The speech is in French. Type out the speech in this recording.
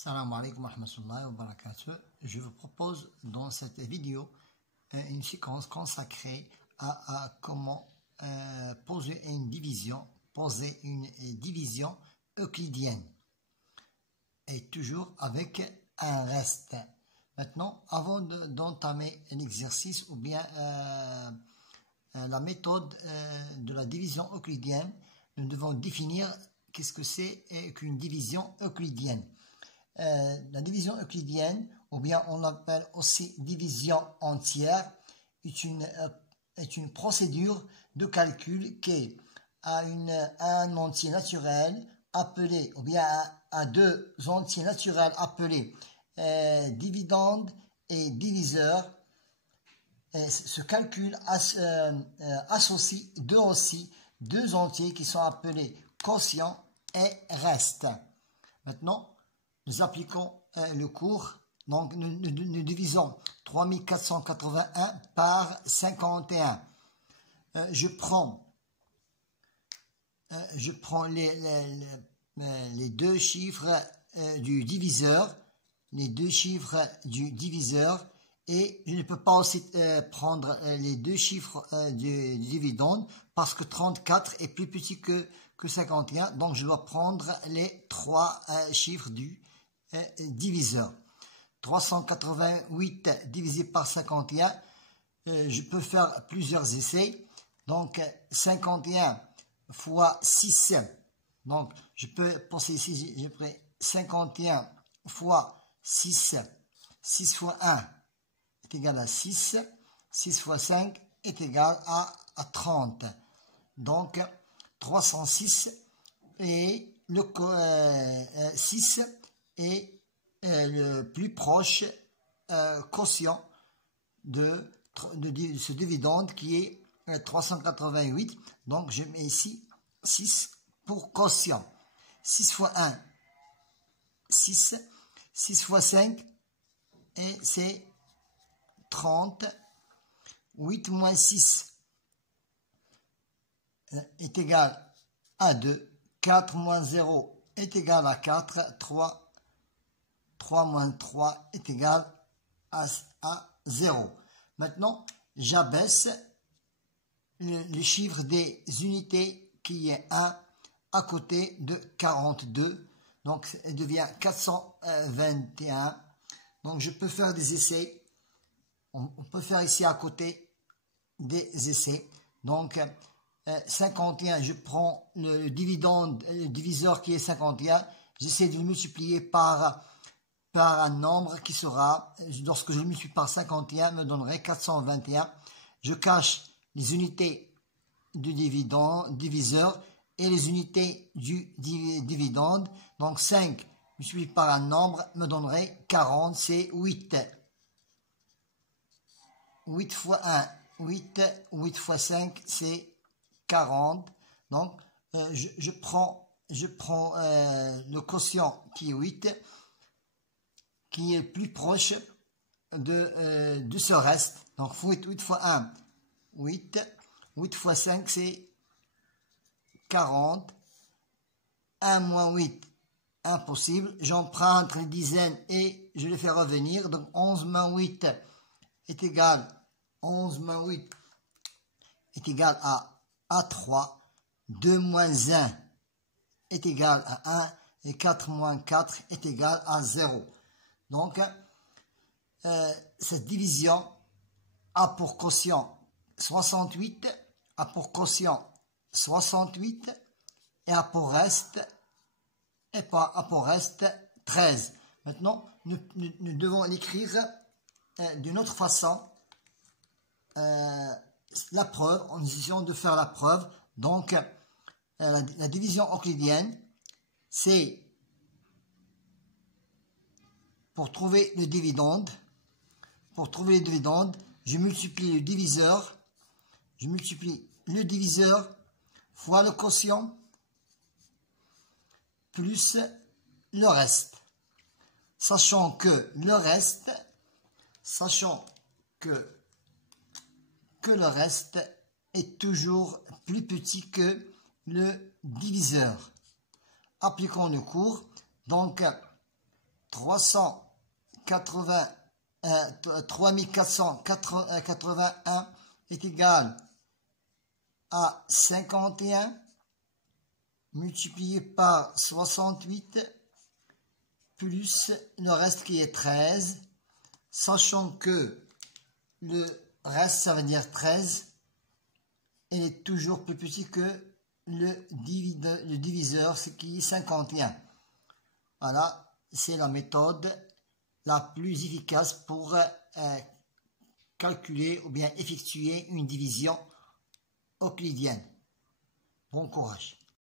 Salam alaikum wa rahmatullahi wa barakatuh. Je vous propose dans cette vidéo une séquence consacrée à comment poser une division euclidienne et toujours avec un reste. Maintenant, avant d'entamer l'exercice ou bien la méthode de la division euclidienne, nous devons définir qu'est-ce que c'est qu'une division euclidienne. La division euclidienne, ou bien on l'appelle aussi division entière, est une procédure de calcul qui a un entier naturel appelé, ou bien à deux entiers naturels appelés dividende et diviseur. Ce calcul associe deux entiers qui sont appelés quotient et reste. Maintenant, nous appliquons le cours. Donc, nous divisons 3481 par 51. Je prends les deux chiffres du diviseur. Et je ne peux pas aussi prendre les deux chiffres du dividende parce que 34 est plus petit que 51. Donc, je dois prendre les trois chiffres du diviseur. 388 divisé par 51, je peux faire plusieurs essais. Donc 51 fois 6, donc je peux penser ici, j'ai pris 51 fois 6, 6 fois 1 est égal à 6, 6 fois 5 est égal à 30. Donc 306 et le 6 est le plus proche quotient de ce dividende qui est 388. Donc je mets ici 6 pour quotient. 6 fois 1, 6. 6 fois 5, et c'est 30. 8 moins 6 est égal à 2. 4 moins 0 est égal à 4. 3 moins 3 est égal à 0. Maintenant, j'abaisse le chiffre des unités qui est 1 à côté de 42. Donc, elle devient 421. Donc, je peux faire des essais. On peut faire ici à côté des essais. Donc, 51, je prends le dividende, le diviseur qui est 51. J'essaie de le multiplier par un nombre qui sera, lorsque je le multiplie par 51, me donnerait 421. Je cache les unités du diviseur et les unités du dividende. Donc 5 multiplié par un nombre me donnerait 40, c'est 8. 8 fois 1, 8. 8 fois 5, c'est 40. Donc je prends le quotient qui est 8, qui est plus proche de ce reste. Donc 8 fois 1, 8. 8 fois 5, c'est 40. 1 moins 8, impossible. J'emprunte les dizaines et je les fais revenir. Donc 11 moins 8 est égal, 11 moins 8 est égal à 3. 2 moins 1 est égal à 1. Et 4 moins 4 est égal à 0. Donc, cette division a pour quotient 68, a pour quotient 68 et a pour reste 13. Maintenant, nous devons l'écrire d'une autre façon. La preuve, en essayant de faire la preuve. Donc, la division euclidienne, c'est pour trouver le dividende. Pour trouver le dividende, je multiplie le diviseur. Je multiplie le diviseur fois le quotient plus le reste. Sachant que le reste, le reste est toujours plus petit que le diviseur. Appliquons le cours. Donc, 3481 est égal à 51 multiplié par 68 plus le reste qui est 13, sachant que le reste, ça veut dire 13, elle est toujours plus petit que le diviseur, ce qui est 51. Voilà, c'est la méthode la plus efficace pour calculer ou bien effectuer une division euclidienne. Bon courage.